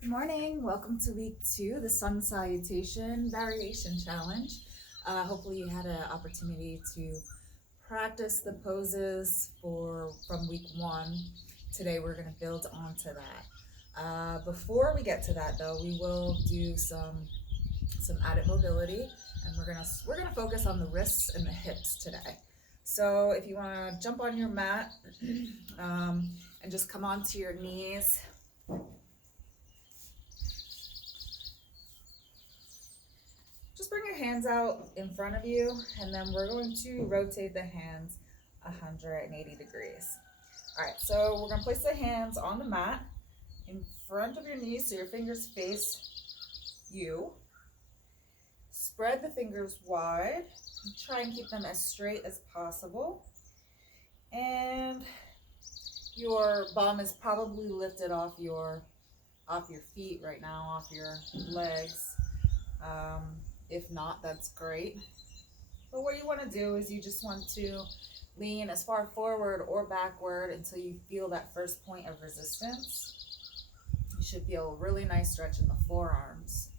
Good morning. Welcome to week 2, the Sun Salutation Variation Challenge. Hopefully you had an opportunity to practice the poses from week 1. Today we're going to build onto that. Before we get to that though, we will do some added mobility, and we're gonna focus on the wrists and the hips today. So if you want to jump on your mat and just come onto your knees. Just bring your hands out in front of you, and then we're going to rotate the hands 180 degrees. All right, so we're gonna place the hands on the mat in front of your knees so your fingers face you. Spread the fingers wide and try and keep them as straight as possible. And your bum is probably lifted off your feet right now, off your legs. If not, that's great. But what you want to do is you just want to lean as far forward or backward until you feel that first point of resistance. You should feel a really nice stretch in the forearms.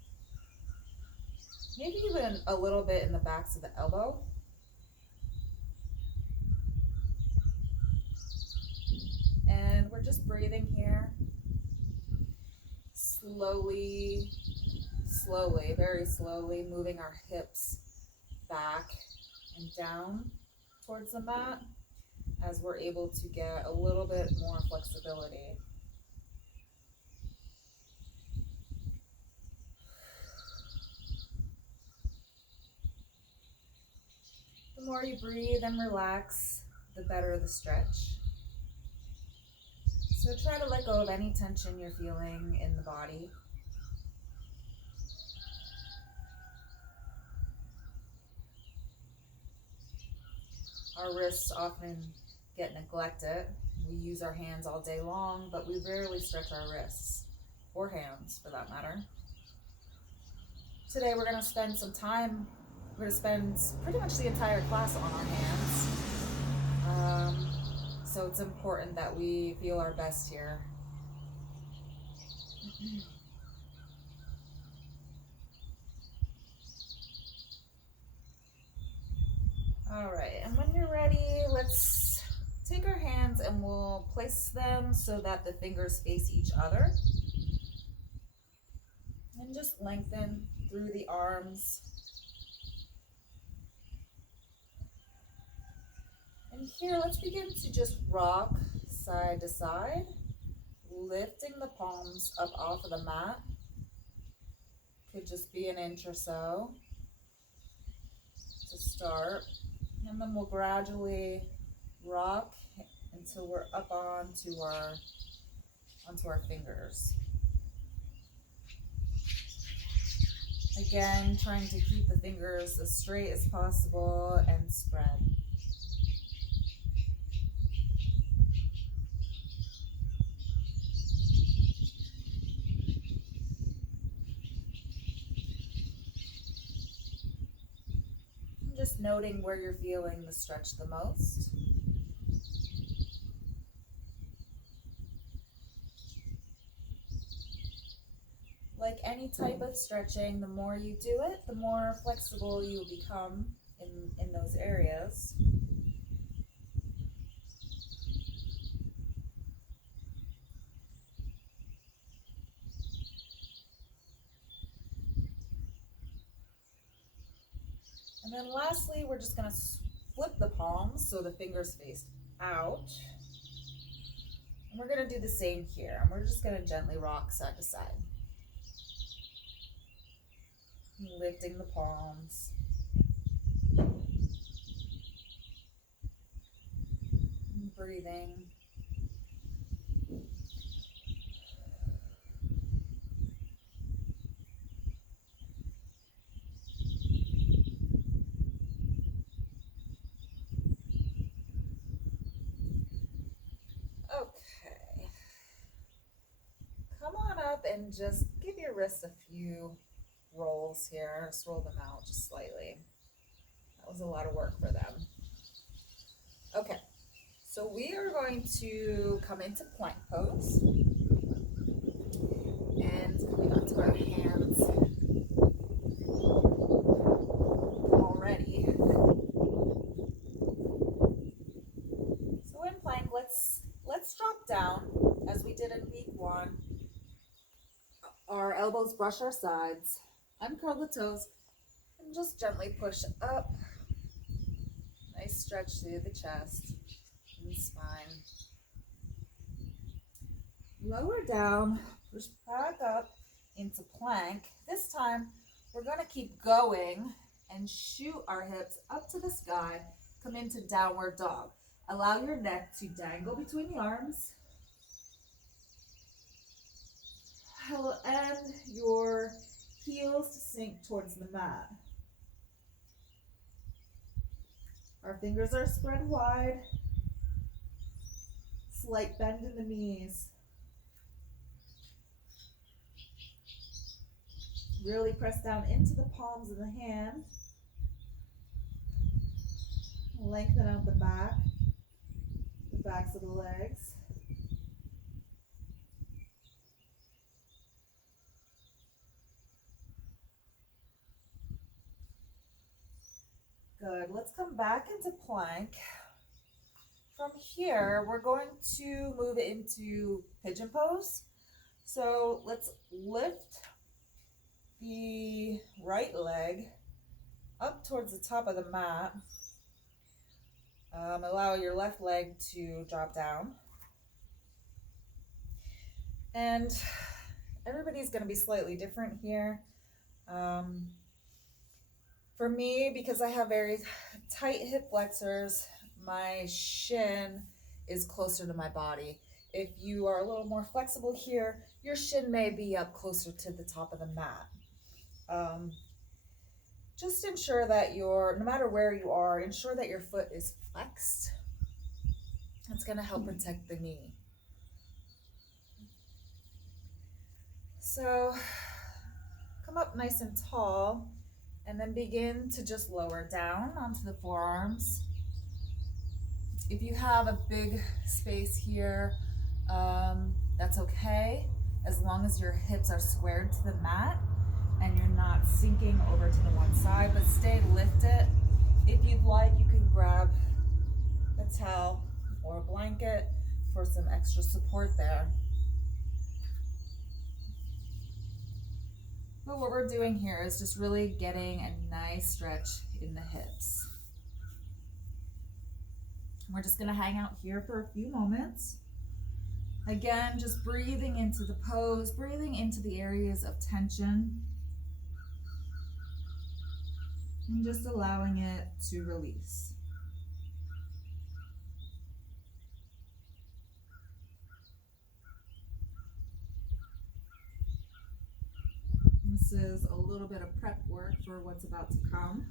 Maybe even a little bit in the backs of the elbow. And we're just breathing here. Slowly, very slowly moving our hips back and down towards the mat as we're able to get a little bit more flexibility. The more you breathe and relax, the better the stretch. So try to let go of any tension you're feeling in the body. Our wrists often get neglected. We use our hands all day long, but we rarely stretch our wrists, or hands for that matter. Today we're going to spend some time, we're going to spend pretty much the entire class on our hands. So it's important that we feel our best here. All right, and when you're ready, let's take our hands and we'll place them so that the fingers face each other. And just lengthen through the arms. And here, let's begin to just rock side to side, lifting the palms up off of the mat. Could just be an inch or so to start. And then we'll gradually rock until we're up onto our fingers. Again, trying to keep the fingers as straight as possible and spread. Just noting where you're feeling the stretch the most. Like any type of stretching, the more you do it, the more flexible you will become in those areas. And then lastly, we're just going to flip the palms so the fingers face out. And we're going to do the same here. And we're just going to gently rock side to side. Lifting the palms. Breathing. Okay. Come on up and just give your wrists a few rolls here. Just roll them out just slightly. That was a lot of work for them. Okay, so we are going to come into plank pose. And did in week 1. Our elbows brush our sides, uncurl the toes, and just gently push up. Nice stretch through the chest and spine. Lower down, push back up into plank. This time, we're going to keep going and shoot our hips up to the sky. Come into downward dog. Allow your neck to dangle between the arms. And your heels to sink towards the mat. Our fingers are spread wide. Slight bend in the knees. Really press down into the palms of the hand. Lengthen out the backs of the legs. Good. Let's come back into plank. From here, we're going to move into pigeon pose. So let's lift the right leg up towards the top of the mat. Allow your left leg to drop down. And everybody's going to be slightly different here. For me, because I have very tight hip flexors, my shin is closer to my body. If you are a little more flexible here, your shin may be up closer to the top of the mat. Just ensure that no matter where you are, ensure that your foot is flexed. That's going to help protect the knee. So come up nice and tall and then begin to just lower down onto the forearms. If you have a big space here, that's okay, as long as your hips are squared to the mat and you're not sinking over to the one side, but stay lifted. If you'd like, you can grab a towel or a blanket for some extra support there. But what we're doing here is just really getting a nice stretch in the hips. We're just gonna hang out here for a few moments. Again, just breathing into the pose, breathing into the areas of tension, and just allowing it to release. This is a little bit of prep work for what's about to come.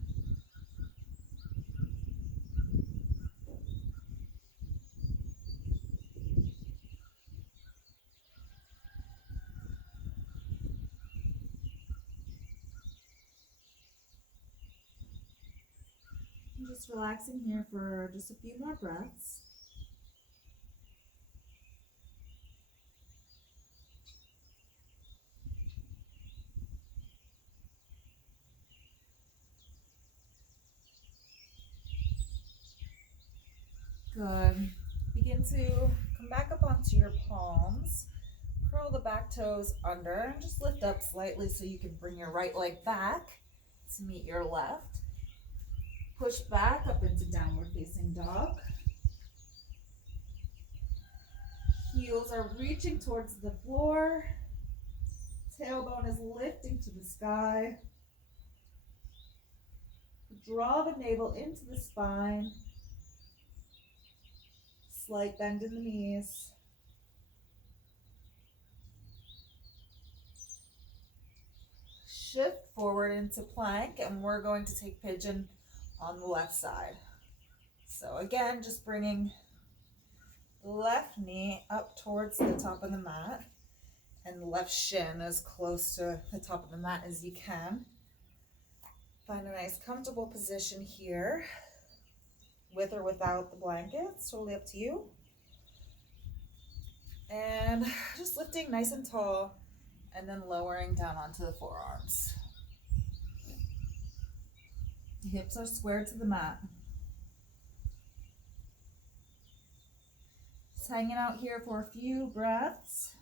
Just relaxing here for just a few more breaths. Good. Begin to come back up onto your palms. Curl the back toes under and just lift up slightly so you can bring your right leg back to meet your left. Push back up into downward facing dog. Heels are reaching towards the floor. Tailbone is lifting to the sky. Draw the navel into the spine. Slight bend in the knees. Shift forward into plank, and we're going to take pigeon on the left side. So again, just bringing the left knee up towards the top of the mat and the left shin as close to the top of the mat as you can. Find a nice comfortable position here, with or without the blanket, it's totally up to you. And just lifting nice and tall and then lowering down onto the forearms. Hips are squared to the mat. Just hanging out here for a few breaths.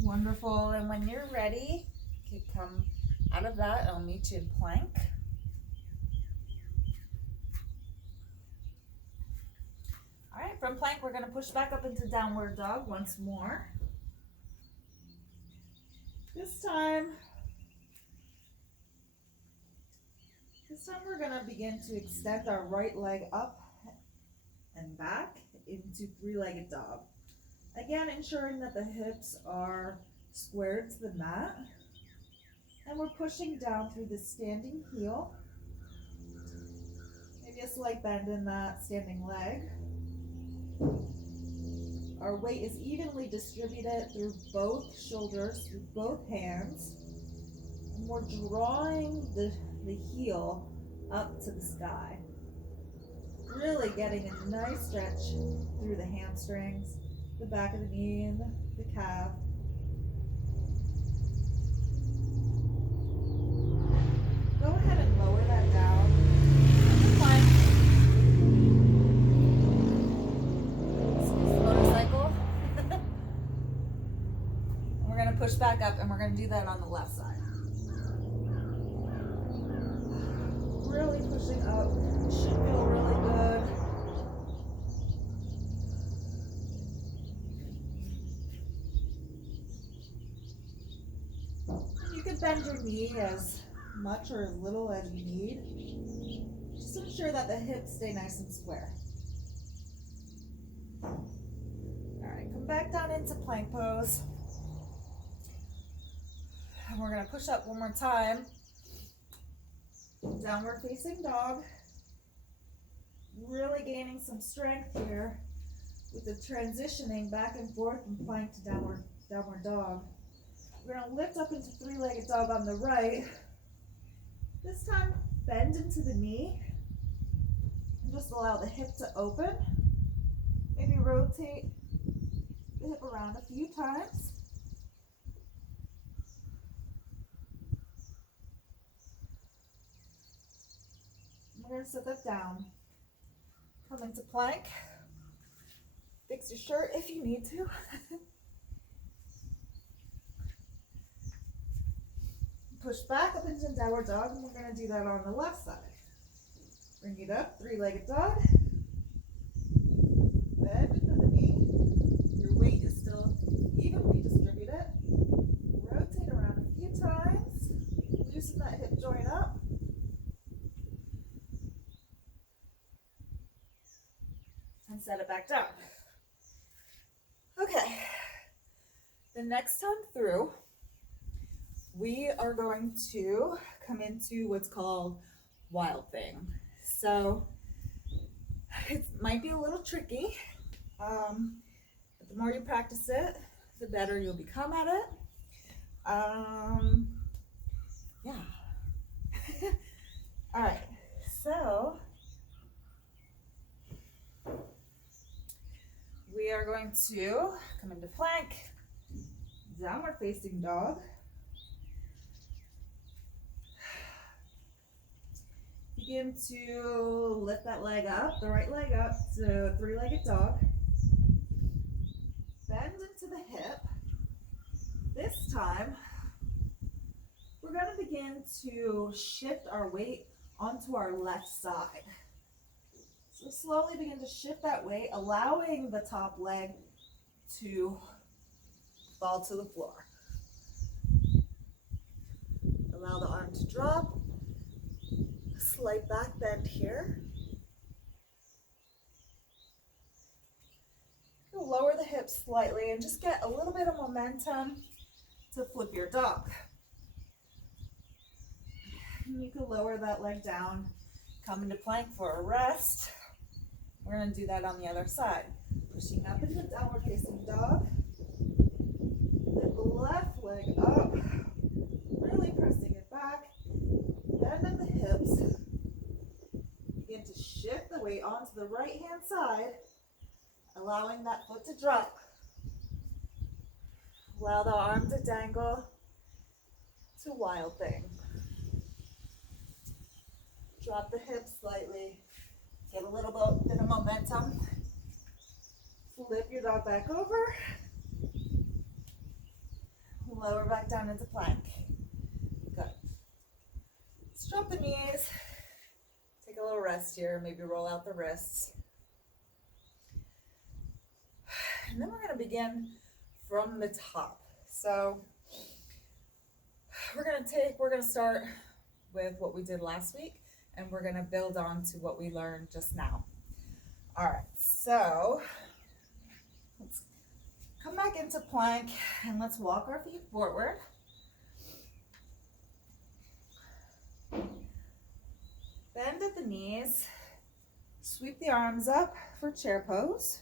Wonderful. And when you're ready, you can come out of that. I'll meet you in plank. All right, from plank, we're going to push back up into downward dog once more. This time we're going to begin to extend our right leg up and back into three-legged dog. Again, ensuring that the hips are squared to the mat. And we're pushing down through the standing heel. Maybe a slight bend in that standing leg. Our weight is evenly distributed through both shoulders, through both hands. And we're drawing the heel up to the sky. Really getting a nice stretch through the hamstrings, the back of the knee and the calf. Go ahead and lower that down. Excuse the motorcycle. We're going to push back up, and we're going to do that on the left side. Really pushing up. It should feel really good. You can bend your knee as much or as little as you need. Just to ensure that the hips stay nice and square. All right, come back down into plank pose. And we're going to push up one more time. Downward facing dog. Really gaining some strength here with the transitioning back and forth from plank to downward dog. We're going to lift up into three-legged dog on the right. This time, bend into the knee and just allow the hip to open. Maybe rotate the hip around a few times. We're going to sit that down. Come into plank. Fix your shirt if you need to. Push back up into downward dog, and we're going to do that on the left side. Bring it up, three-legged dog. Bend into the knee. Your weight is still evenly distributed. Rotate around a few times. Loosen that hip joint up. And set it back down. Okay. The next time through, we are going to come into what's called wild thing. So it might be a little tricky, but the more you practice it, the better you'll become at it. Yeah. All right, so we are going to come into plank, downward facing dog. Begin to lift that leg up, the right leg up to three-legged dog. Bend into the hip. This time, we're going to begin to shift our weight onto our left side. So slowly begin to shift that weight, allowing the top leg to fall to the floor. Allow the arm to drop. Slight back bend here. You'll lower the hips slightly and just get a little bit of momentum to flip your dog. And you can lower that leg down, come into plank for a rest. We're going to do that on the other side. Pushing up into downward facing dog. Lift the left leg up, really pressing it back. Bend at the hips. Begin to shift the weight onto the right hand side, allowing that foot to drop. Allow the arm to dangle to wild thing. Drop the hips slightly. Get a little bit of momentum. Flip your dog back over. Lower back down into plank. Good. Let's drop the knees. Take a little rest here. Maybe roll out the wrists. And then we're going to begin from the top. So we're going to start with what we did last week, and we're going to build on to what we learned just now. All right, so let's come back into plank and let's walk our feet forward. Bend at the knees. Sweep the arms up for chair pose.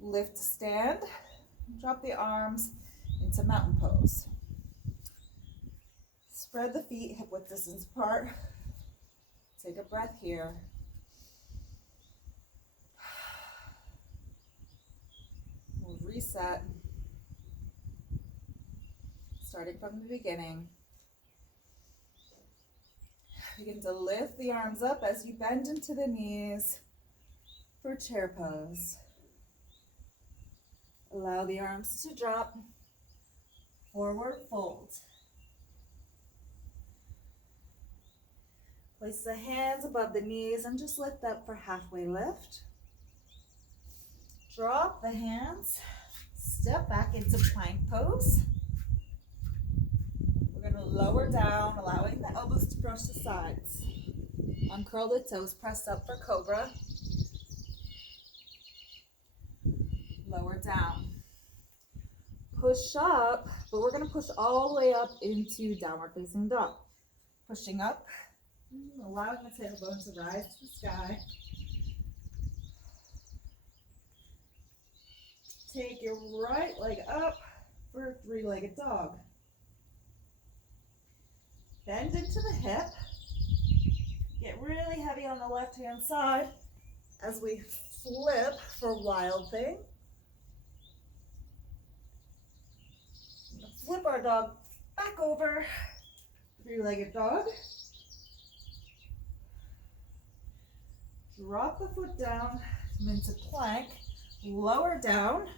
Lift to stand. Drop the arms into mountain pose. Spread the feet hip width distance apart. Take a breath here. We'll reset. Starting from the beginning. Begin to lift the arms up as you bend into the knees for chair pose. Allow the arms to drop. Forward fold. Place the hands above the knees and just lift up for halfway lift. Drop the hands. Step back into plank pose. We're going to lower down, allowing the elbows to brush the sides. Uncurl the toes, press up for cobra. Lower down. Push up, but we're going to push all the way up into downward facing dog. Pushing up, allowing the tailbone to rise to the sky. Take your right leg up for a three-legged dog. Bend into the hip. Get really heavy on the left-hand side as we flip for wild thing. Flip our dog back over, three-legged dog. Drop the foot down, come into plank, lower down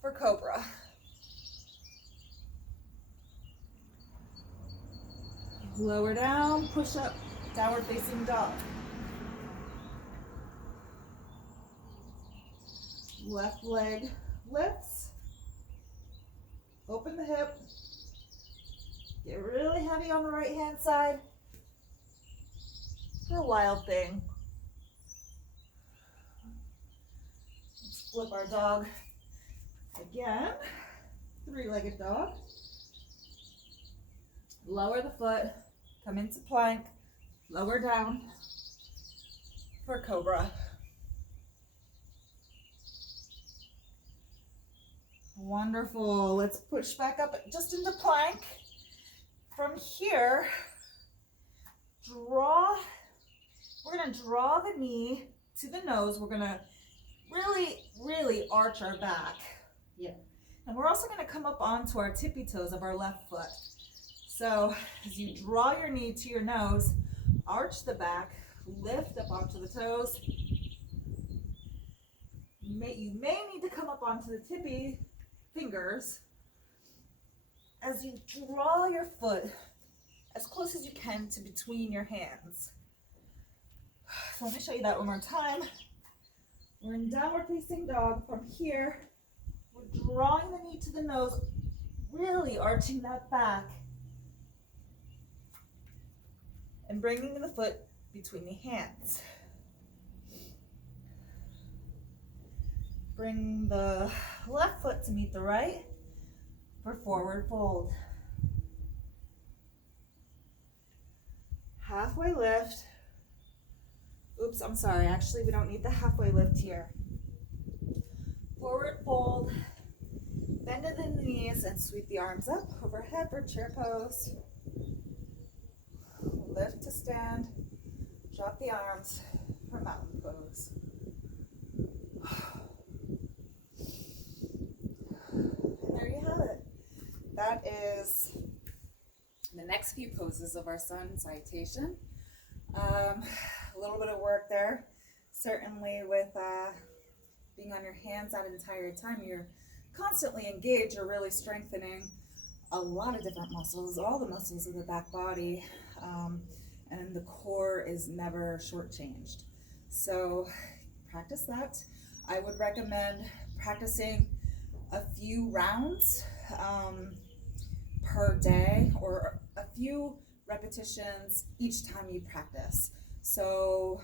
for cobra. Lower down, push up, downward facing dog. Left leg lifts. Open the hip. Get really heavy on the right hand side for a wild thing. Let's flip our dog again. Three-legged dog. Lower the foot. Come into plank. Lower down for cobra. Wonderful. Let's push back up just into plank. From here, we're going to draw the knee to the nose. We're going to really arch our back. Yeah. And we're also going to come up onto our tippy toes of our left foot. So as you draw your knee to your nose, arch the back, lift up onto the toes. You may need to come up onto the tippy fingers as you draw your foot as close as you can to between your hands. So let me show you that one more time. We're in downward facing dog. From here, we're drawing the knee to the nose, really arching that back. and bringing the foot between the hands. Bring the left foot to meet the right for forward fold. Halfway lift. Oops, I'm sorry. Actually, we don't need the halfway lift here. Forward fold. Bend at the knees and sweep the arms up overhead for chair pose. Lift to stand. Drop the arms for mountain pose. And there you have it. That is the next few poses of our sun salutation. A little bit of work there. Certainly with being on your hands that entire time, you're constantly engaged. You're really strengthening a lot of different muscles, all the muscles in the back body, and the core is never shortchanged. So practice that. I would recommend practicing a few rounds per day, or a few repetitions each time you practice. So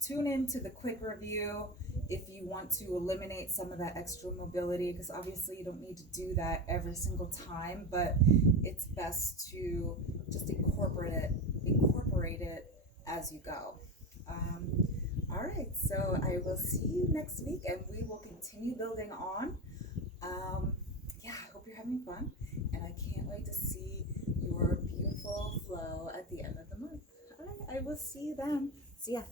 tune into the quick review if you want to eliminate some of that extra mobility, because obviously you don't need to do that every single time, but it's best to just incorporate it as you go. All right, so I will see you next week and we will continue building on. Yeah, I hope you're having fun, and I can't wait to see your beautiful flow at the end of the month. All right, I will see you then. See ya.